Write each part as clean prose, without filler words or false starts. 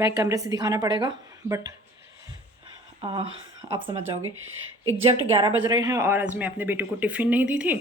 Back कैमरे से दिखाना पड़ेगा, बट आप समझ जाओगे। एग्जैक्ट 11 बज रहे हैं और आज मैं अपने बेटे को टिफ़िन नहीं दी थी,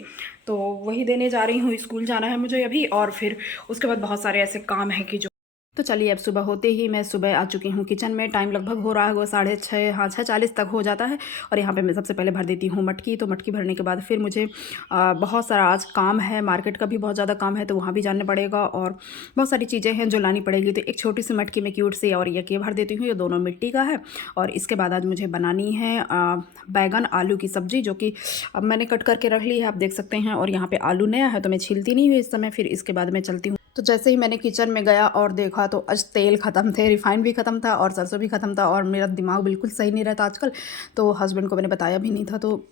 तो वही देने जा रही हूँ। स्कूल जाना है मुझे अभी, और फिर उसके बाद बहुत सारे ऐसे काम हैं कि जो, तो चलिए अब सुबह होते ही मैं सुबह आ चुकी हूँ किचन में। टाइम लगभग हो रहा है वो 6:30, हाँ 6:40 तक हो जाता है। और यहाँ पे मैं सबसे पहले भर देती हूँ मटकी। तो मटकी भरने के बाद फिर मुझे बहुत सारा आज काम है, मार्केट का भी बहुत ज़्यादा काम है, तो वहाँ भी जाना पड़ेगा और बहुत सारी चीज़ें हैं जो लानी पड़ेगी। तो एक छोटी सी मटकी में क्यूट सी और ये भर देती हूँ, ये दोनों मिट्टी का है। और इसके बाद आज मुझे बनानी है बैगन आलू की सब्ज़ी, जो कि अब मैंने कट करके रख ली है, आप देख सकते हैं। और यहाँ पर आलू नया है तो मैं छीलती नहीं हुई इस समय। फिर इसके बाद मैं चलती हूँ। तो जैसे ही मैंने किचन में गया और देखा तो आज तेल ख़त्म थे, रिफाइंड भी ख़त्म था और सरसों भी ख़त्म था, और मेरा दिमाग बिल्कुल सही नहीं रहता आजकल। तो हस्बैंड को मैंने बताया भी नहीं था, तो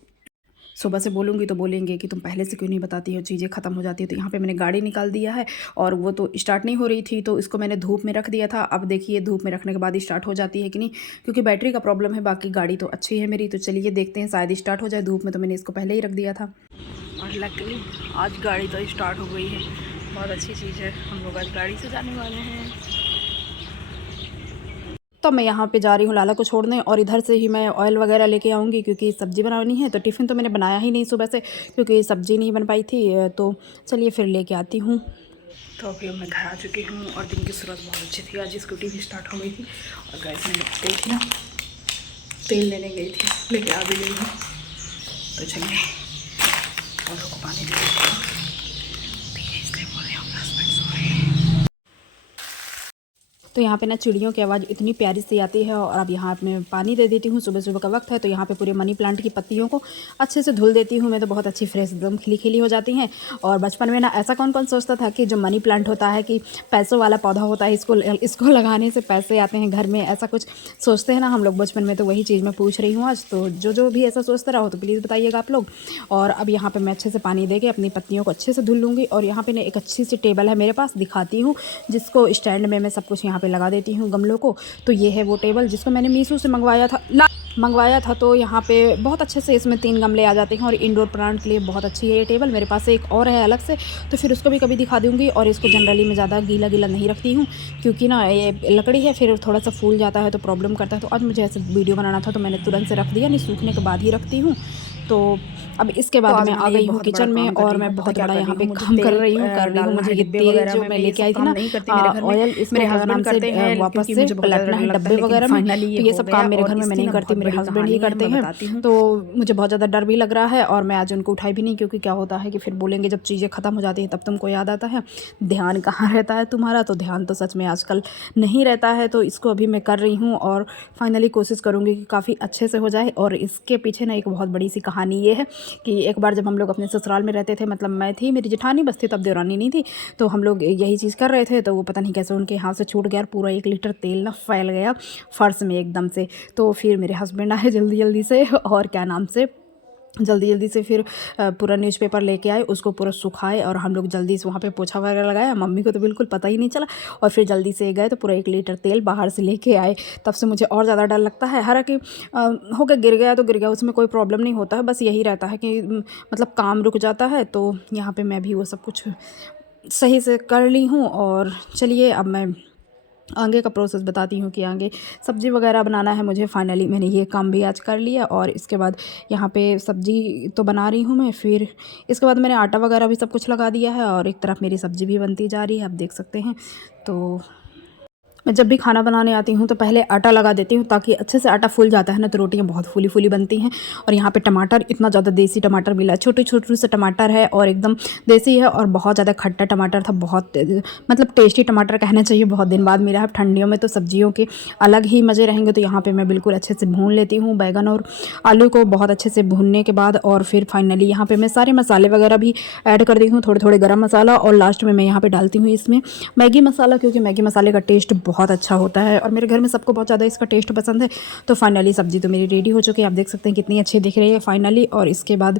सुबह से बोलूँगी तो बोलेंगे कि तुम पहले से क्यों नहीं बताती हो, चीज़ें ख़त्म हो जाती है। तो यहाँ पे मैंने गाड़ी निकाल दिया है और वो तो स्टार्ट नहीं हो रही थी, तो इसको मैंने धूप में रख दिया था। अब देखिए धूप में रखने के बाद स्टार्ट हो जाती है कि नहीं, क्योंकि बैटरी का प्रॉब्लम है। बाकी गाड़ी तो अच्छी है मेरी, तो चलिए देखते हैं, शायद स्टार्ट हो जाए धूप में। तो मैंने इसको पहले ही रख दिया था और लकीली आज गाड़ी तो स्टार्ट हो गई है। बहुत अच्छी चीज़ है, हम लोग आज गाड़ी से जाने वाले हैं। तो मैं यहाँ पे जा रही हूँ लाला को छोड़ने, और इधर से ही मैं ऑयल वगैरह लेके आऊँगी, क्योंकि सब्ज़ी बनानी है। तो टिफ़िन तो मैंने बनाया ही नहीं सुबह से, क्योंकि सब्ज़ी नहीं बन पाई थी। तो चलिए फिर लेके आती हूँ। तो अभी मैं घर आ चुकी हूँ और दिन की शुरुआत बहुत अच्छी थी। आज स्कूटी भी स्टार्ट हो गई थी और गैस में गई थी ना, तेल लेने गई थी, लेके आ भी गई हूँ। तो चलिए पौधों को पानी दे देती हूँ। तो यहाँ पे ना चिड़ियों की आवाज़ इतनी प्यारी सी आती है। और अब यहाँ मैं पानी दे देती हूँ, सुबह सुबह का वक्त है। तो यहाँ पे पूरे मनी प्लांट की पत्तियों को अच्छे से धुल देती हूँ मैं, तो बहुत अच्छी फ्रेश एकदम खिली खिली हो जाती हैं। और बचपन में ना ऐसा कौन कौन सोचता था कि जो मनी प्लांट होता है कि पैसों वाला पौधा होता है, इसको लगाने से पैसे आते हैं घर में, ऐसा कुछ सोचते हैं ना हम लोग बचपन में। तो वही चीज़ मैं पूछ रही हूँ आज। तो जो भी ऐसा सोचते रहो तो प्लीज़ बताइएगा आप लोग। और अब यहाँ पर मैं अच्छे से पानी दे के अपनी पत्तियों को अच्छे से धुल लूँगी। और यहाँ पर ना एक अच्छी सी टेबल है मेरे पास, दिखाती हूँ, जिसको स्टैंड में मैं सब कुछ यहाँ पे लगा देती हूँ गमलों को। तो ये है वो टेबल जिसको मैंने मीशो से मंगवाया था। तो यहाँ पे बहुत अच्छे से इसमें 3 गमले आ जाते हैं और इंडोर प्लांट के लिए बहुत अच्छी है ये टेबल। मेरे पास एक और है अलग से, तो फिर उसको भी कभी दिखा दूँगी। और इसको जनरली मैं ज़्यादा गीला गीला नहीं रखती हूँ, क्योंकि ना ये लकड़ी है, फिर थोड़ा सा फूल जाता है तो प्रॉब्लम करता है। तो आज मुझे ऐसे वीडियो बनाना था तो मैंने तुरंत से रख दिया, नहीं सूखने के बाद ही रखती हूँ। तो अब इसके बाद मैं आ गई हूँ किचन में, और मैं बहुत बड़ा यहाँ पे काम कर रही हूँ। मुझे ये तेल जो मैं लेके आई थी ना, ऑयल, इसको क्या नाम से वापस से पलटना है डब्बे वगैरह में। तो ये सब काम मेरे घर में मैं नहीं करती, मेरे हस्बैंड ही करते हैं। तो मुझे बहुत ज़्यादा डर भी लग रहा है, और मैं आज उनको उठाई भी नहीं, क्योंकि क्या होता है कि फिर बोलेंगे जब चीज़ें ख़त्म हो जाती हैं तब तुमको याद आता है, ध्यान कहाँ रहता है तुम्हारा। तो ध्यान तो सच में आजकल नहीं रहता है। तो इसको अभी मैं कर रही हूँ और फाइनली कोशिश करूँगी कि काफ़ी अच्छे से हो जाए। और इसके पीछे ना एक बहुत बड़ी सी कहानी ये है कि एक बार जब हम लोग अपने ससुराल में रहते थे, मतलब मैं थी, मेरी जेठानी बस थी, तब देवरानी नहीं थी। तो हम लोग यही चीज़ कर रहे थे, तो वो पता नहीं कैसे उनके हाथ से छूट गया और पूरा 1 लीटर तेल ना फैल गया फर्श में एकदम से। तो फिर मेरे हस्बैंड आए जल्दी जल्दी से, और क्या नाम से जल्दी जल्दी से फिर पूरा न्यूज़पेपर लेके आए, उसको पूरा सुखाए, और हम लोग जल्दी से वहाँ पे पोछा वगैरह लगाया। मम्मी को तो बिल्कुल पता ही नहीं चला, और फिर जल्दी से गए तो पूरा 1 लीटर तेल बाहर से लेके आए। तब से मुझे और ज़्यादा डर लगता है। हालांकि हो गया, गिर गया तो गिर गया, उसमें कोई प्रॉब्लम नहीं होता है, बस यही रहता है कि मतलब काम रुक जाता है। तो यहाँ पर मैं भी वो सब कुछ सही से कर ली हूँ। और चलिए अब मैं आगे का प्रोसेस बताती हूँ कि आगे सब्ज़ी वगैरह बनाना है मुझे। फाइनली मैंने ये काम भी आज कर लिया, और इसके बाद यहाँ पे सब्ज़ी तो बना रही हूँ मैं। फिर इसके बाद मैंने आटा वगैरह भी सब कुछ लगा दिया है, और एक तरफ मेरी सब्ज़ी भी बनती जा रही है, आप देख सकते हैं। तो मैं जब भी खाना बनाने आती हूँ तो पहले आटा लगा देती हूँ, ताकि अच्छे से आटा फूल जाता है ना, तो रोटियाँ बहुत फूली फूली बनती हैं। और यहाँ पे टमाटर, इतना ज़्यादा देसी टमाटर मिला, छोटे छोटे से टमाटर है और एकदम देसी है, और बहुत ज़्यादा खट्टा टमाटर था, बहुत मतलब टेस्टी टमाटर कहना चाहिए। बहुत दिन बाद मिला है। ठंडियों में तो सब्जियों के अलग ही मज़े रहेंगे। तो यहाँ पर मैं बिल्कुल अच्छे से भून लेती हूँ बैगन और आलू को, बहुत अच्छे से भूनने के बाद। और फिर फाइनली यहाँ पर मैं सारे मसाले वगैरह भी ऐड कर दी हूँ, थोड़े थोड़े गर्म मसाला, और लास्ट में मैं यहाँ पर डालती हूँ इसमें मैगी मसाला, क्योंकि मैगी मसाले का टेस्ट बहुत अच्छा होता है और मेरे घर में सबको बहुत ज़्यादा इसका टेस्ट पसंद है। तो फाइनली सब्ज़ी तो मेरी रेडी हो चुकी है, आप देख सकते हैं कितनी अच्छी दिख रही है फाइनली। और इसके बाद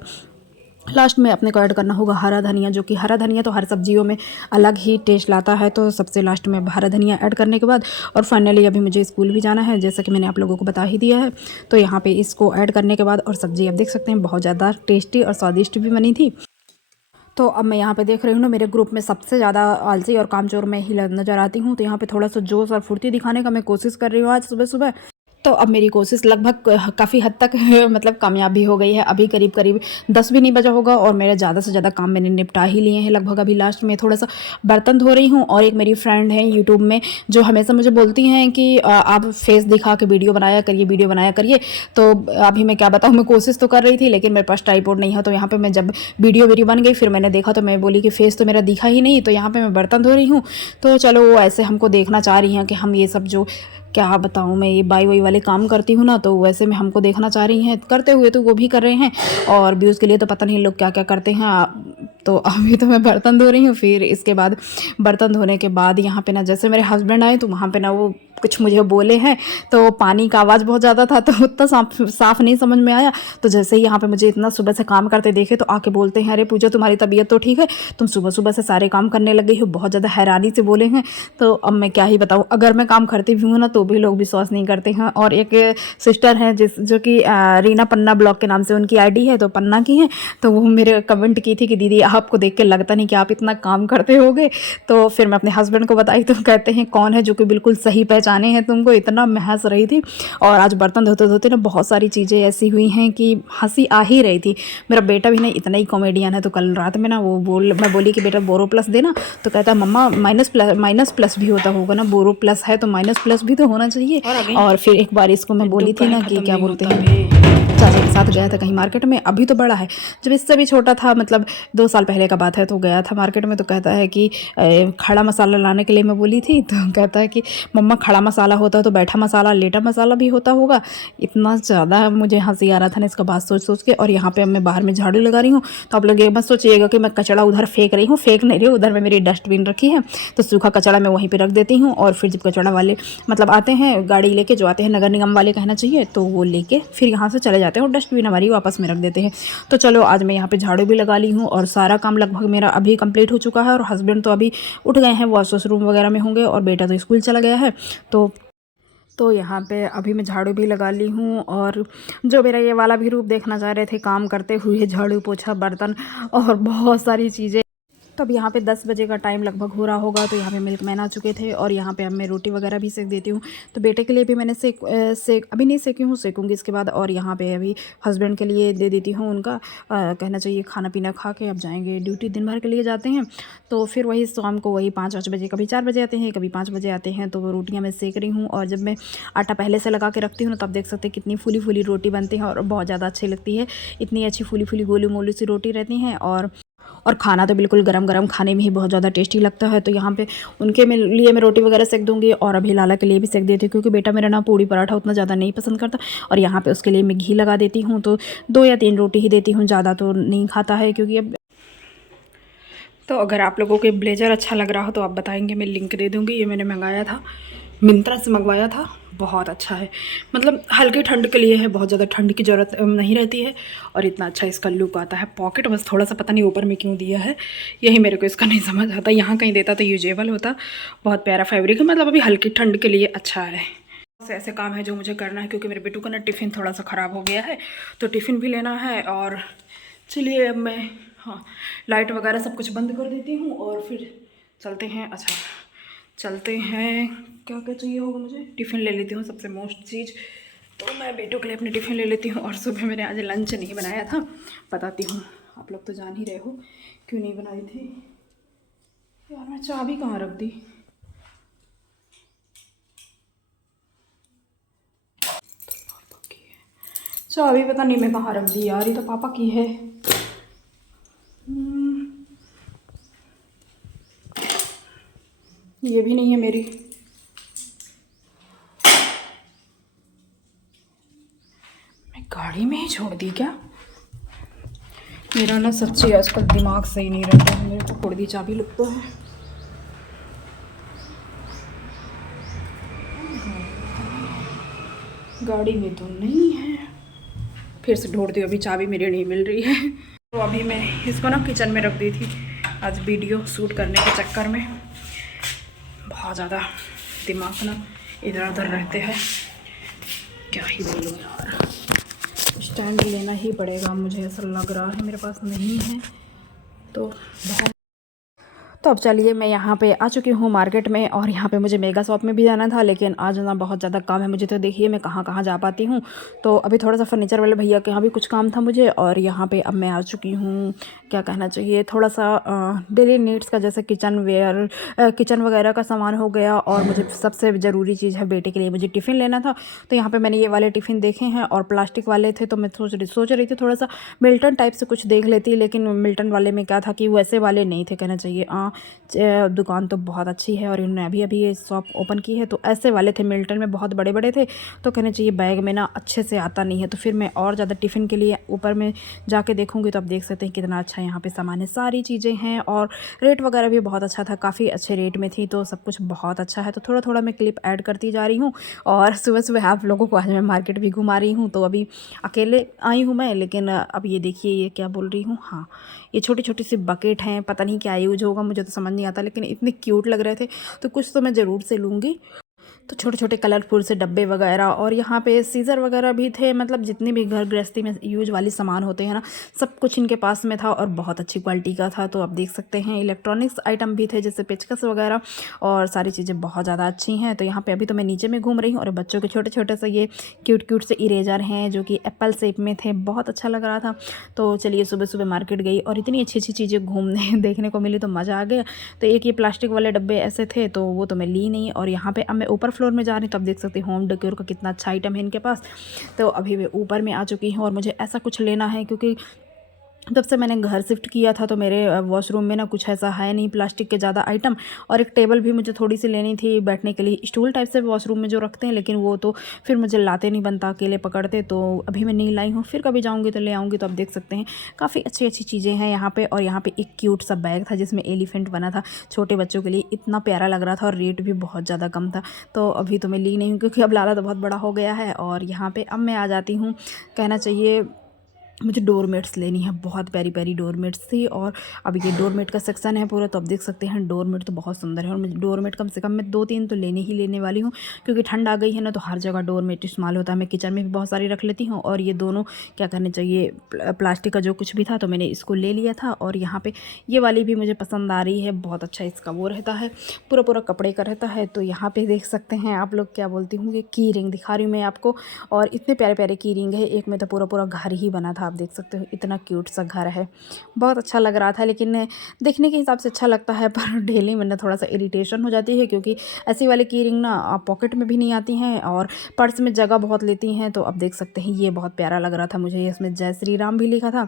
लास्ट में अपने को ऐड करना होगा हरा धनिया, जो कि हरा धनिया तो हर सब्जियों में अलग ही टेस्ट लाता है। तो सबसे लास्ट में हरा धनिया ऐड करने के बाद, और फाइनली अभी मुझे स्कूल भी जाना है, जैसा कि मैंने आप लोगों को बता ही दिया है। तो यहाँ पे इसको ऐड करने के बाद, और सब्ज़ी आप देख सकते हैं बहुत ज़्यादा टेस्टी और स्वादिष्ट भी बनी थी। तो अब मैं यहाँ पे देख रही हूँ ना, मेरे ग्रुप में सबसे ज़्यादा आलसी और कामचोर मैं ही नज़र आती हूँ। तो यहाँ पे थोड़ा सा जोश और फुर्ती दिखाने का मैं कोशिश कर रही हूँ आज सुबह सुबह। तो अब मेरी कोशिश लगभग काफ़ी हद तक मतलब कामयाब भी हो गई है। अभी करीब करीब 10 भी नहीं बजा होगा और मेरे ज़्यादा से ज़्यादा काम मैंने निपटा ही लिए हैं लगभग। अभी लास्ट में थोड़ा सा बर्तन धो रही हूँ। और एक मेरी फ्रेंड है यूट्यूब में जो हमेशा मुझे बोलती हैं कि आप फेस दिखा के वीडियो बनाया करिए। तो अभी मैं क्या बताऊँ, मैं कोशिश तो कर रही थी लेकिन मेरे पास ट्राइपॉड नहीं है। तो यहाँ पर मैं जब वीडियो मेरी बन गई फिर मैंने देखा तो मैं बोली कि फेस तो मेरा दिखा ही नहीं। तो यहाँ पर मैं बर्तन धो रही हूँ। तो चलो वो ऐसे हमको देखना चाह रही हैं कि हम ये सब जो क्या बताऊँ मैं ये बाई वाई वाले काम करती हूँ ना, तो वैसे में हमको देखना चाह रही हैं करते हुए। तो वो भी कर रहे हैं और व्यूज़ के लिए तो पता नहीं लोग क्या क्या करते हैं। तो अभी तो मैं बर्तन धो रही हूँ। फिर इसके बाद बर्तन धोने के बाद यहाँ पे ना जैसे मेरे हस्बैंड आए तो वहाँ पे ना वो कुछ मुझे बोले हैं। तो पानी का आवाज़ बहुत ज़्यादा था तो उतना साफ नहीं समझ में आया। तो जैसे ही यहाँ पे मुझे इतना सुबह से काम करते देखे तो आके बोलते हैं, अरे पूजा तुम्हारी तबीयत तो ठीक है, तुम सुबह सुबह से सारे काम करने लग गई हो। बहुत ज़्यादा हैरानी से बोले हैं। तो अब मैं क्या ही बताऊँ, अगर मैं काम करती भी हूँ ना तो भी लोग विश्वास नहीं करते हैं। और एक सिस्टर हैं जो कि रीना पन्ना ब्लॉग के नाम से उनकी आईडी है, तो पन्ना की है। तो वो मेरे कमेंट की थी कि दीदी आपको देख के लगता नहीं कि आप इतना काम करते होगे। तो फिर मैं अपने हस्बैंड को बताई तो कहते हैं कौन है जो कि बिल्कुल सही पहचाने हैं तुमको। इतना मैं हंस रही थी। और आज बर्तन धोते धोते ना बहुत सारी चीज़ें ऐसी हुई हैं कि हंसी आ ही रही थी। मेरा बेटा भी नहीं इतना ही कॉमेडियन है। तो कल रात में ना मैं बोली कि बेटा बोरो प्लस देना। तो कहता मम्मा माइनस प्लस भी होता होगा ना, बोरो प्लस है तो माइनस प्लस भी तो होना चाहिए। और फिर एक बार इसको मैं बोली थी ना कि क्या बोलते हैं, चाचा के साथ गया था कहीं मार्केट में। अभी तो बड़ा है, जब इससे भी छोटा था मतलब 2 साल पहले का बात है। तो गया था मार्केट में तो कहता है कि खड़ा मसाला लाने के लिए मैं बोली थी। तो कहता है कि मम्मा खड़ा मसाला होता तो बैठा मसाला लेटा मसाला भी होता होगा। इतना ज़्यादा मुझे हंसी आ रहा था ना इसका बात सोच सोच के। और यहाँ पे अब मैं बाहर में झाड़ू लगा रही हूँ। तो आप लोग ये मत सोचिएगा कि मैं कचड़ा उधर फेंक रही हूँ, फेंक नहीं रही हूँ। उधर में मेरी डस्टबिन रखी है तो सूखा कचड़ा मैं वहीं पर रख देती हूँ। और फिर जब कचड़ा वाले मतलब आते हैं गाड़ी लेके, जो आते हैं नगर निगम वाले कहना चाहिए, तो वो लेके फिर यहाँ से चले जाते हैं और डस्टबिन हमारी वापस में रख देते हैं। तो चलो आज मैं यहाँ पे झाड़ू भी लगा ली हूँ और सारा काम लगभग मेरा अभी कंप्लीट हो चुका है। और हस्बैंड तो अभी उठ गए हैं, वॉशरूम वगैरह में होंगे और बेटा तो स्कूल चला गया है। तो यहाँ पे अभी मैं झाड़ू भी लगा ली हूँ। और जो मेरा ये वाला भी रूप देखना चाह रहे थे काम करते हुए, झाड़ू पोछा बर्तन और बहुत सारी चीज़ें। तो अब यहाँ पे 10 बजे का टाइम लगभग हो रहा होगा। तो यहाँ पे मिल्क मैन आ चुके थे और यहाँ पे अब मैं रोटी वगैरह भी सेक देती हूँ। तो बेटे के लिए भी मैंने अभी नहीं सेकी हूँ, सेकूँगी इसके बाद। और यहाँ पे अभी हस्बैंड के लिए दे देती हूँ। उनका कहना चाहिए खाना पीना खा के अब जाएंगे ड्यूटी, दिन भर के लिए जाते हैं। तो फिर वही शाम को वही 5-5 बजे, कभी 4 बजे आते हैं, कभी 5 बजे आते हैं। तो वो रोटियाँ मैं सेक रही हूँ। और जब मैं आटा पहले से लगा के रखती हूँ ना तब देख सकते हैं कितनी फूली फूली रोटी बनती है और बहुत ज़्यादा अच्छी लगती है। इतनी अच्छी फूली फूली गोली मोली सी रोटी रहती हैं। और खाना तो बिल्कुल गरम गरम खाने में ही बहुत ज़्यादा टेस्टी लगता है। तो यहाँ पे उनके लिए मैं रोटी वगैरह सेक दूँगी और अभी लाला के लिए भी सेक देती हूँ क्योंकि बेटा मेरा ना पूड़ी पराठा उतना ज़्यादा नहीं पसंद करता। और यहाँ पे उसके लिए मैं घी लगा देती हूँ। तो 2 या 3 रोटी ही देती हूँ, ज़्यादा तो नहीं खाता है क्योंकि अब। तो अगर आप लोगों को ब्लेज़र अच्छा लग रहा हो तो आप बताएंगे, मैं लिंक दे दूँगी। ये मैंने मंगाया था, मिंत्रा से मंगवाया था, बहुत अच्छा है। मतलब हल्की ठंड के लिए है, बहुत ज़्यादा ठंड की ज़रूरत नहीं रहती है। और इतना अच्छा इसका लुक आता है। पॉकेट बस थोड़ा सा पता नहीं ऊपर में क्यों दिया है, यही मेरे को इसका नहीं समझ आता। यहाँ कहीं देता तो यूजेबल होता। बहुत प्यारा फैब्रिक है, मतलब अभी हल्की ठंड के लिए अच्छा है। ऐसे काम है जो मुझे करना है क्योंकि मेरे बेटू का ना टिफ़िन थोड़ा सा ख़राब हो गया है, तो टिफ़िन भी लेना है। और चलिए अब मैं लाइट वगैरह सब कुछ बंद कर देती हूँ और फिर चलते हैं। अच्छा चलते हैं, क्या क्या चाहिए होगा मुझे, टिफ़िन ले लेती हूँ सबसे मोस्ट चीज़। तो मैं बेटों के लिए अपने टिफ़िन ले लेती हूँ। और सुबह मैंने आज लंच नहीं बनाया था, बताती हूँ, आप लोग तो जान ही रहे हो क्यों नहीं बनाई थी। यार मैं चाबी कहाँ रख दी, चाबी पता नहीं मैं कहाँ रख दी यार, ये तो पापा की है। ये भी नहीं है मेरी, मैं गाड़ी में ही छोड़ दी क्या। मेरा ना सच्ची आजकल दिमाग सही नहीं रहता है, मेरे को फोड़ दी चाबी लगता है। गाड़ी में तो नहीं है, फिर से ढूंढती हूँ, अभी चाबी मेरी नहीं मिल रही है। तो अभी मैं इसको ना किचन में रख दी थी, आज वीडियो शूट करने के चक्कर में बहुत ज़्यादा दिमाग ना इधर उधर रहते हैं, क्या ही बोलूँ यार। स्टैंड लेना ही पड़ेगा मुझे, ऐसा लग रहा है, मेरे पास नहीं है। तो तो अब चलिए मैं यहाँ पे आ चुकी हूँ मार्केट में, और यहाँ पे मुझे मेगा शॉप में भी जाना था, लेकिन आज ना बहुत ज़्यादा काम है मुझे। तो देखिए मैं कहाँ कहाँ जा पाती हूँ। तो अभी थोड़ा सा फर्नीचर वाले भैया के यहाँ भी कुछ काम था मुझे, और यहाँ पे अब मैं आ चुकी हूँ, क्या कहना चाहिए, थोड़ा सा डेली नीड्स का, जैसे किचन वेयर, किचन वगैरह का सामान हो गया। और मुझे सबसे ज़रूरी चीज़ है बेटे के लिए मुझे टिफ़िन लेना था। तो यहाँ पर मैंने ये वाले टिफ़िन देखे हैं, और प्लास्टिक वाले थे। तो मैं सोच रही थी थोड़ा सा मिल्टन टाइप से कुछ देख लेती, लेकिन मिल्टन वाले में क्या था कि वैसे वाले नहीं थे, कहना चाहिए। दुकान तो बहुत अच्छी है, और इन्होंने अभी अभी ये शॉप ओपन की है। तो ऐसे वाले थे, मिल्टन में बहुत बड़े बड़े थे। तो कहना चाहिए बैग में ना अच्छे से आता नहीं है। तो फिर मैं और ज़्यादा टिफ़िन के लिए ऊपर में जाके देखूंगी, तो आप देख सकते हैं कितना अच्छा यहाँ पे सामान है, सारी चीज़ें हैं, और रेट वगैरह भी बहुत अच्छा था, काफ़ी अच्छे रेट में थी। तो सब कुछ बहुत अच्छा है। तो थोड़ा थोड़ा मैं क्लिप ऐड करती जा रही हूँ, और सुबह सुबह आप लोगों को आज मैं मार्केट भी घुमा रही हूँ। तो अभी अकेले आई हूँ मैं, लेकिन अब ये देखिए ये क्या बोल रही हूँ, हाँ, ये छोटी छोटी सी बकेट हैं, पता नहीं क्या यूज होगा, मुझे तो समझ नहीं आता, लेकिन इतने क्यूट लग रहे थे। तो कुछ तो मैं ज़रूर से लूँगी। तो छोटे छोटे कलरफुल से डब्बे वगैरह, और यहाँ पे सीज़र वगैरह भी थे, मतलब जितने भी घर गृहस्थी में यूज वाली सामान होते हैं ना, सब कुछ इनके पास में था, और बहुत अच्छी क्वालिटी का था। तो आप देख सकते हैं इलेक्ट्रॉनिक्स आइटम भी थे, जैसे पेचकस वगैरह, और सारी चीज़ें बहुत ज़्यादा अच्छी हैं। तो यहाँ पे अभी तो मैं नीचे में घूम रही हूँ, और बच्चों के छोटे छोटे से ये क्यूट क्यूट से इरेजर हैं, जो कि एप्पल शेप में थे, बहुत अच्छा लग रहा था। तो चलिए सुबह सुबह मार्केट गई, और इतनी अच्छी अच्छी चीज़ें घूमने देखने को मिली, तो मज़ा आ गया। तो एक ये प्लास्टिक वाले डब्बे ऐसे थे, तो वो तो मैं ली नहीं। और यहाँ पे अब मैं ऊपर फ्लोर में जा रही हूँ, तो आप देख सकते हैं होम डेकोर का कितना अच्छा आइटम है इनके पास। तो अभी मैं ऊपर में आ चुकी हूँ, और मुझे ऐसा कुछ लेना है, क्योंकि जब से मैंने घर शिफ्ट किया था, तो मेरे वॉशरूम में ना कुछ ऐसा है नहीं प्लास्टिक के ज़्यादा आइटम। और एक टेबल भी मुझे थोड़ी सी लेनी थी बैठने के लिए, स्टूल टाइप से वॉशरूम में जो रखते हैं, लेकिन वो तो फिर मुझे लाते नहीं बनता, अकेले पकड़ते। तो अभी मैं नहीं लाई हूँ, फिर कभी जाऊँगी तो ले आऊँगी। तो आप देख सकते हैं काफ़ी अच्छी अच्छी चीज़ें हैं यहाँ पे। और यहाँ पे एक क्यूट सा बैग था, जिसमें एलिफेंट बना था छोटे बच्चों के लिए, इतना प्यारा लग रहा था, और रेट भी बहुत ज़्यादा कम था। तो अभी तो मैं ली नहीं हूँ, क्योंकि अब लाला तो बहुत बड़ा हो गया है। और यहाँ पे अब मैं आ जाती हूँ, कहना चाहिए मुझे डोरमेट्स लेनी है, बहुत प्यारी प्यारी डोरमेट्स थी। और अब ये डोरमेट का सेक्शन है पूरा, तो आप देख सकते हैं डोरमेट तो बहुत सुंदर है। और मुझे डोरमेट कम से कम मैं 2-3 तो लेने ही लेने वाली हूँ, क्योंकि ठंड आ गई है ना, तो हर जगह डोरमेट इस्तेमाल होता है। मैं किचन में भी बहुत सारी रख लेती हूँ, और ये दोनों क्या करने चाहिए, प्लास्टिक का जो कुछ भी था, तो मैंने इसको ले लिया था। और यहाँ पर ये वाली भी मुझे पसंद आ रही है, बहुत अच्छा इसका वो रहता है, पूरा पूरा कपड़े का रहता है। तो यहाँ पर देख सकते हैं आप लोग, क्या बोलती हूँ, ये की रिंग दिखा रही हूँ मैं आपको, और इतने प्यारे प्यारे की रिंग है। एक में तो पूरा पूरा घर ही बना था, आप देख सकते हो इतना क्यूट सा घर है, बहुत अच्छा लग रहा था। लेकिन देखने के हिसाब से अच्छा लगता है, पर डेली में ना थोड़ा सा इरिटेशन हो जाती है, क्योंकि ऐसी वाली की रिंग ना पॉकेट में भी नहीं आती हैं, और पर्स में जगह बहुत लेती हैं। तो अब देख सकते हैं ये बहुत प्यारा लग रहा था मुझे, इसमें जय श्री राम भी लिखा था।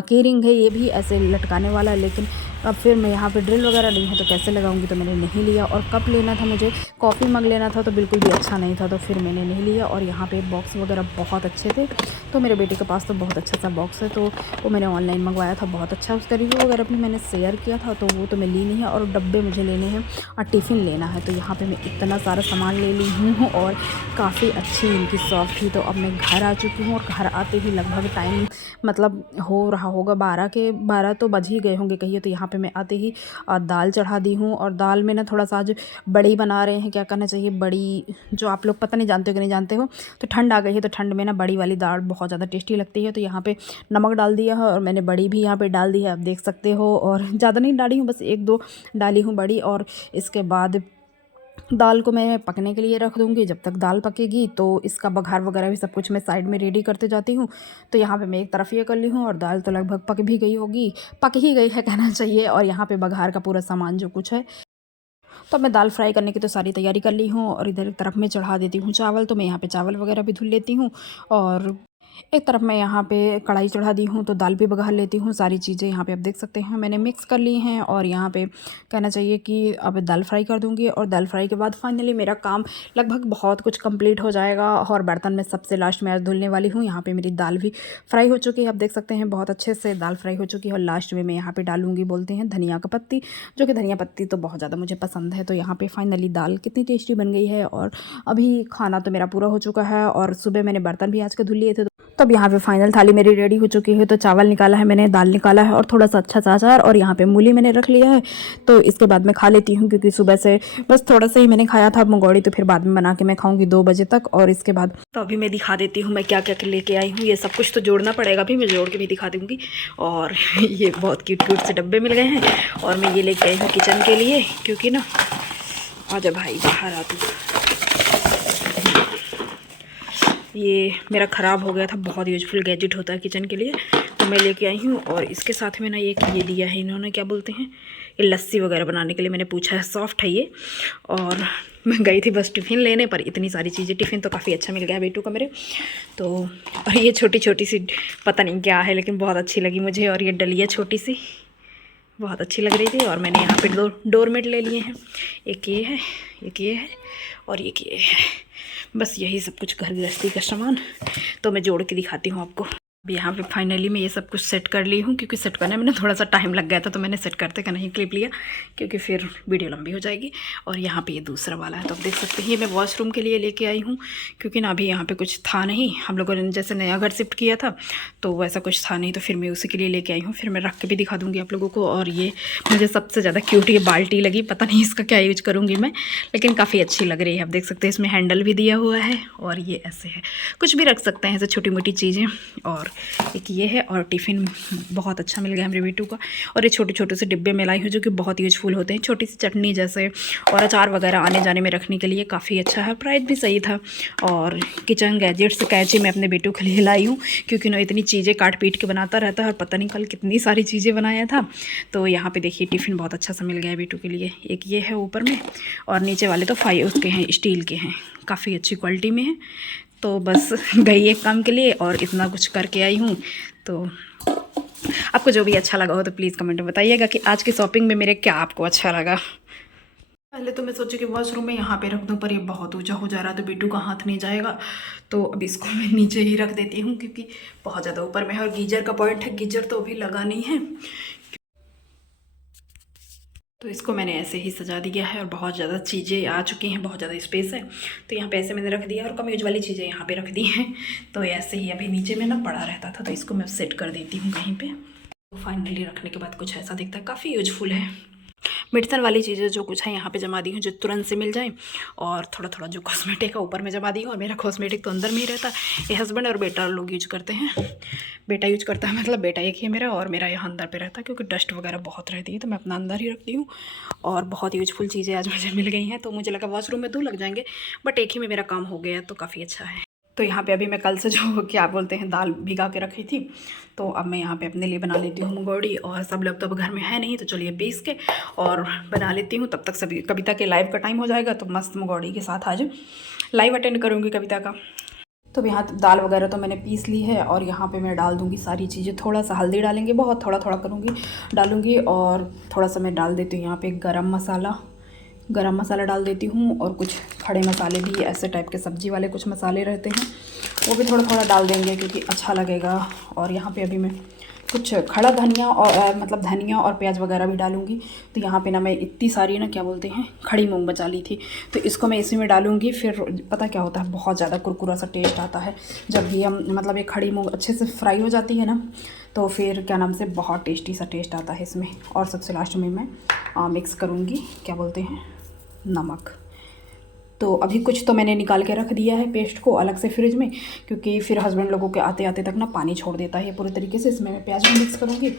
की रिंग है ये भी ऐसे लटकाने वाला, लेकिन अब फिर मैं यहाँ पे ड्रिल वगैरह नहीं है, तो कैसे लगाऊंगी, तो मैंने नहीं लिया। और कप लेना था मुझे, कॉफ़ी मग लेना था, तो बिल्कुल भी अच्छा नहीं था, तो फिर मैंने नहीं लिया। और यहाँ पे बॉक्स वगैरह बहुत अच्छे थे, तो मेरे बेटे के पास तो बहुत अच्छा सा बॉक्स है, तो वो मैंने ऑनलाइन मंगवाया था, बहुत अच्छा। उसका रिव्यू वगैरह भी मैंने शेयर किया था, तो वो तो मैं ली नहीं है। और डब्बे मुझे लेने हैं, और टिफ़िन लेना है। तो यहाँ पे मैं इतना सारा सामान ले ली हूँ, और काफ़ी अच्छी इनकी शॉप थी। तो अब मैं घर आ चुकी हूँ, और घर आते ही लगभग टाइम मतलब हो रहा होगा 12 तो बज ही गए होंगे कहिए। तो यहाँ पे मैं आते ही दाल चढ़ा दी हूँ। और दाल में ना थोड़ा सा आज बड़ी बना रहे हैं, क्या करना चाहिए, बड़ी जो आप लोग पता नहीं जानते हो कि नहीं जानते हो, तो ठंड आ गई है, तो ठंड में ना बड़ी वाली दाल बहुत ज़्यादा टेस्टी लगती है। तो यहाँ पे नमक डाल दिया है, और मैंने बड़ी भी यहाँ पे डाल दी है, आप देख सकते हो। और ज़्यादा नहीं डाली हूँ, बस 1-2 डाली हूँ बड़ी। और इसके बाद दाल को मैं पकने के लिए रख दूँगी। जब तक दाल पकेगी, तो इसका बघार वगैरह भी सब कुछ मैं साइड में रेडी करते जाती हूँ। तो यहाँ पे मैं एक तरफ ये कर ली हूँ, और दाल तो लगभग पक भी गई होगी, पक ही गई है कहना चाहिए। और यहाँ पे बघार का पूरा सामान जो कुछ है, तो मैं दाल फ्राई करने की तो सारी तैयारी कर ली हूँ। और इधर एक तरफ मैं चढ़ा देती हूँ चावल, तो मैं यहाँ पे चावल वगैरह भी धुल लेती हूँ। और एक तरफ मैं यहाँ पे कढ़ाई चढ़ा दी हूँ, तो दाल भी बघार लेती हूँ। सारी चीज़ें यहाँ पे आप देख सकते हैं मैंने मिक्स कर ली हैं। और यहाँ पे कहना चाहिए कि अब दाल फ्राई कर दूँगी, और दाल फ्राई के बाद फाइनली मेरा काम लगभग बहुत कुछ कंप्लीट हो जाएगा। और बर्तन में सबसे लास्ट में आज धुलने वाली हूँ। यहाँ पे मेरी दाल भी फ्राई हो चुकी है, आप देख सकते हैं बहुत अच्छे से दाल फ्राई हो चुकी है। और लास्ट में मैं यहाँ पर डालूँगी, बोलते हैं धनिया का पत्ती, जो कि धनिया पत्ती तो बहुत ज़्यादा मुझे पसंद है। तो यहाँ पर फाइनली दाल कितनी टेस्टी बन गई है। और अभी खाना तो मेरा पूरा हो चुका है, और सुबह मैंने बर्तन भी आज के धुल लिए थे, तो अब यहाँ पे फाइनल थाली मेरी रेडी हो चुकी है। तो चावल निकाला है मैंने, दाल निकाला है और थोड़ा सा अच्छा सा अचार, और यहाँ पे मूली मैंने रख लिया है। तो इसके बाद मैं खा लेती हूँ, क्योंकि सुबह से बस थोड़ा सा ही मैंने खाया था मंगौड़ी, तो फिर बाद में बना के मैं खाऊंगी 2 बजे तक। और इसके बाद तो अभी मैं दिखा देती हूँ मैं क्या क्या लेके आई हूँ। ये सब कुछ तो जोड़ना पड़ेगा, अभी मैं जोड़ के भी दिखा दूँगी। और ये बहुत क्यूट क्यूट से डब्बे मिल गए हैं, और मैं ये लेके आई हूँ किचन के लिए, क्योंकि ना आजा भाई बाहर आ तू। ये मेरा ख़राब हो गया था, बहुत यूजफुल गैजेट होता है किचन के लिए, तो मैं लेके आई हूँ। और इसके साथ में ना ये दिया है इन्होंने, क्या बोलते हैं, ये लस्सी वगैरह बनाने के लिए मैंने पूछा है, सॉफ्ट है ये। और मैं गई थी बस टिफ़िन लेने, पर इतनी सारी चीज़ें, टिफ़िन तो काफ़ी अच्छा मिल गया बेटू का मेरे तो। और ये छोटी छोटी सी पता नहीं क्या है, लेकिन बहुत अच्छी लगी मुझे। और ये डलिया छोटी सी बहुत अच्छी लग रही थी। और मैंने यहाँ पे 2 डोरमेट ले लिए हैं, एक ये है, एक ये है, और एक ये है। बस यही सब कुछ घर गृहस्थी का सामान, तो मैं जोड़ के दिखाती हूँ आपको। अब यहाँ पे फाइनली मैं ये सब कुछ सेट कर ली हूँ, क्योंकि सेट करने में ना थोड़ा सा टाइम लग गया था, तो मैंने सेट करते का नहीं क्लिप लिया, क्योंकि फिर वीडियो लंबी हो जाएगी। और यहाँ पे ये दूसरा वाला है, तो आप देख सकते हैं ये मैं वॉशरूम के लिए लेके आई हूँ, क्योंकि ना अभी यहाँ पे कुछ था नहीं, हम लोगों ने जैसे नया घर शिफ्ट किया था तो वैसा कुछ था नहीं, तो फिर मैं उसी के लिए लेके आई हूँ। फिर मैं रख के भी दिखा दूँगी आप लोगों को। और ये मुझे सबसे ज़्यादा क्यूट ये बाल्टी लगी, पता नहीं इसका क्या यूज करूँगी मैं, लेकिन काफ़ी अच्छी लग रही है। आप देख सकते हैं इसमें हैंडल भी दिया हुआ है, और ये ऐसे है, कुछ भी रख सकते हैं ऐसे छोटी मोटी चीज़ें। और एक ये है, और टिफ़िन बहुत अच्छा मिल गया मेरे बेटू का। और ये छोटे छोटे से डिब्बे में लाई हूँ, जो कि बहुत यूजफुल होते हैं, छोटी सी चटनी जैसे और अचार वगैरह आने जाने में रखने के लिए काफ़ी अच्छा है। प्राइस भी सही था। और किचन गैजेट्स कैंची मैं अपने बेटू के लिए लाई हूँ, क्योंकि ना इतनी चीज़ें काट पीट के बनाता रहता है, और पता नहीं कल कितनी सारी चीज़ें बनाया था। तो यहाँ पे देखिए टिफ़िन बहुत अच्छा सा मिल गया है बेटू के लिए। एक ये है ऊपर में, और नीचे वाले तो उसके हैं, स्टील के हैं, काफ़ी अच्छी क्वालिटी में है। तो बस गई एक काम के लिए और इतना कुछ करके आई हूँ। तो आपको जो भी अच्छा लगा हो तो प्लीज़ कमेंट में बताइएगा कि आज की शॉपिंग में मेरे क्या आपको अच्छा लगा। पहले तो मैं सोची कि वॉशरूम में यहाँ पे रख दूँ, पर ये बहुत ऊंचा हो जा रहा है, तो बेटू का हाथ नहीं जाएगा, तो अब इसको मैं नीचे ही रख देती हूँ, क्योंकि बहुत ज़्यादा ऊपर में है। और गीजर का पॉइंट है, गीजर तो अभी लगा नहीं है, तो इसको मैंने ऐसे ही सजा दिया है। और बहुत ज़्यादा चीज़ें आ चुकी हैं, बहुत ज़्यादा स्पेस है, तो यहाँ पे ऐसे मैंने रख दिया, और कम यूज वाली चीज़ें यहाँ पे रख दी हैं। तो ऐसे ही अभी नीचे में ना पड़ा रहता था, तो इसको मैं सेट कर देती हूँ कहीं पे। तो फाइनली रखने के बाद कुछ ऐसा दिखता है, काफ़ी यूजफुल है। मेडिसिन वाली चीज़ें जो कुछ है यहाँ पे जमा दी हूँ, जो तुरंत से मिल जाए। और थोड़ा थोड़ा जो कॉस्मेटिक है ऊपर में जमा दी हूँ, और मेरा कॉस्मेटिक तो अंदर में ही रहता है। ये हस्बैंड और बेटा लोग यूज करते हैं, बेटा यूज करता है, मतलब बेटा एक ही है मेरा, और मेरा यहाँ अंदर पे रहता है, क्योंकि डस्ट वगैरह बहुत रहती है, तो मैं अपना अंदर ही रखती हूँ। और बहुत यूजफुल चीज़ें आज मुझे मिल गई हैं, तो मुझे लगा वॉशरूम में 2 लग जाएंगे, बट एक ही में मेरा काम हो गया, तो काफ़ी अच्छा है। तो यहाँ पे अभी मैं कल से जो क्या बोलते हैं दाल भिगा के रखी थी, तो अब मैं यहाँ पे अपने लिए बना लेती हूँ मंगौड़ी। और सब लोग तो अब घर में है नहीं, तो चलिए पीस के और बना लेती हूँ। तब तक सभी कविता के लाइव का टाइम हो जाएगा, तो मस्त मंगौड़ी के साथ आज लाइव अटेंड करूँगी कविता का। तो यहाँ दाल वगैरह तो मैंने पीस ली है, और यहाँ पे मैं डाल दूँगी सारी चीज़ें। थोड़ा सा हल्दी डालेंगे, बहुत थोड़ा थोड़ा करूँगी डालूँगी, और थोड़ा सा मैं डाल देती हूँ यहाँ पे गरम मसाला डाल देती हूँ। और कुछ खड़े मसाले भी, ऐसे टाइप के सब्जी वाले कुछ मसाले रहते हैं, वो भी थोड़ा थोड़ा डाल देंगे, क्योंकि अच्छा लगेगा। और यहाँ पे अभी मैं कुछ खड़ा धनिया और मतलब धनिया और प्याज वगैरह भी डालूँगी। तो यहाँ पे ना मैं इतनी सारी ना क्या बोलते हैं खड़ी मूंग बचा ली थी, तो इसको मैं इसी में डालूँगी। फिर पता क्या होता है, बहुत ज़्यादा कुरकुरा सा टेस्ट आता है जब भी हम मतलब ये खड़ी मूंग अच्छे से फ्राई हो जाती है ना, तो फिर क्या नाम से बहुत टेस्टी सा टेस्ट आता है इसमें। और सबसे लास्ट में मैं मिक्स करूँगी क्या बोलते हैं नमक। तो अभी कुछ तो मैंने निकाल के रख दिया है पेस्ट को अलग से फ्रिज में, क्योंकि फिर हस्बैंड लोगों के आते आते तक ना पानी छोड़ देता है पूरे तरीके से। इसमें मैं प्याज भी मिक्स करूँगी,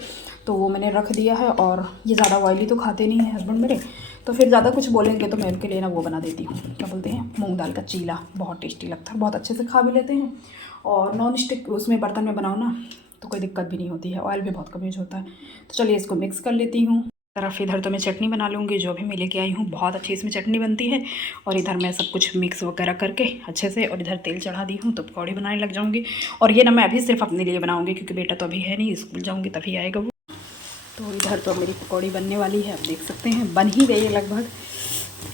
तो वो मैंने रख दिया है। और ये ज़्यादा ऑयली तो खाते नहीं हैं हस्बैंड मेरे, तो फिर ज़्यादा कुछ बोलेंगे तो मैं उनके लिए ना वो बना देती हूँ, क्या बोलते हैं मूँग दाल का चीला। बहुत टेस्टी लगता है, बहुत अच्छे से खा भी लेते हैं। और नॉन स्टिक उसमें बर्तन में बनाओ ना, तो कोई दिक्कत भी नहीं होती है, ऑयल भी बहुत कम यूज होता है। तो चलिए इसको मिक्स कर लेती हूँ। तरफ इधर तो मैं चटनी बना लूँगी, जो भी मैं लेके आई हूँ बहुत अच्छी इसमें चटनी बनती है। और इधर मैं सब कुछ मिक्स वगैरह करके अच्छे से, और इधर तेल चढ़ा दी हूँ, तो पकौड़ी बनाने लग जाऊँगी। और ये ना मैं अभी सिर्फ अपने लिए बनाऊँगी, क्योंकि बेटा तो अभी है नहीं, स्कूल जाऊँगी तभी आएगा वो। तो इधर तो मेरी पकौड़ी बनने वाली है, आप देख सकते हैं बन ही गई है लगभग।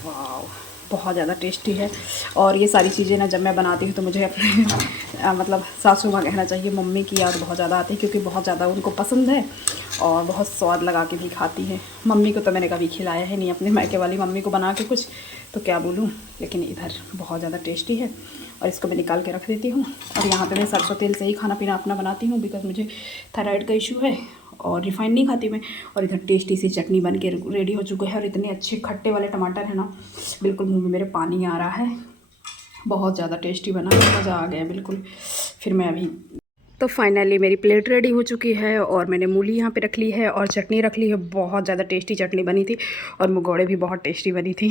वाह, बहुत ज़्यादा टेस्टी है। और ये सारी चीज़ें ना जब मैं बनाती हूँ तो मुझे अपने मतलब सासू माँ कहना चाहिए, मम्मी की याद बहुत ज़्यादा आती है, क्योंकि बहुत ज़्यादा उनको पसंद है और बहुत स्वाद लगा के भी खाती है। मम्मी को तो मैंने कभी खिलाया है नहीं, अपने मायके वाली मम्मी को बना के कुछ, तो क्या बोलूँ, लेकिन इधर बहुत ज़्यादा टेस्टी है। और इसको मैं निकाल के रख देती हूँ। और यहाँ पे मैं सरसों तेल से ही खाना पीना अपना बनाती हूँ, बिकॉज मुझे थायराइड का इशू है और रिफाइंड नहीं खाती मैं। और इधर टेस्टी सी चटनी बन के रेडी हो चुके हैं और इतने अच्छे खट्टे वाले टमाटर है ना, बिल्कुल मुँह में मेरे पानी आ रहा है। बहुत ज़्यादा टेस्टी बना है, मज़ा आ गया बिल्कुल। फिर मैं अभी तो फाइनली मेरी प्लेट रेडी हो चुकी है और मैंने मूली यहाँ पे रख ली है और चटनी रख ली है। बहुत ज़्यादा टेस्टी चटनी बनी थी और मुगौड़े भी बहुत टेस्टी बनी थी।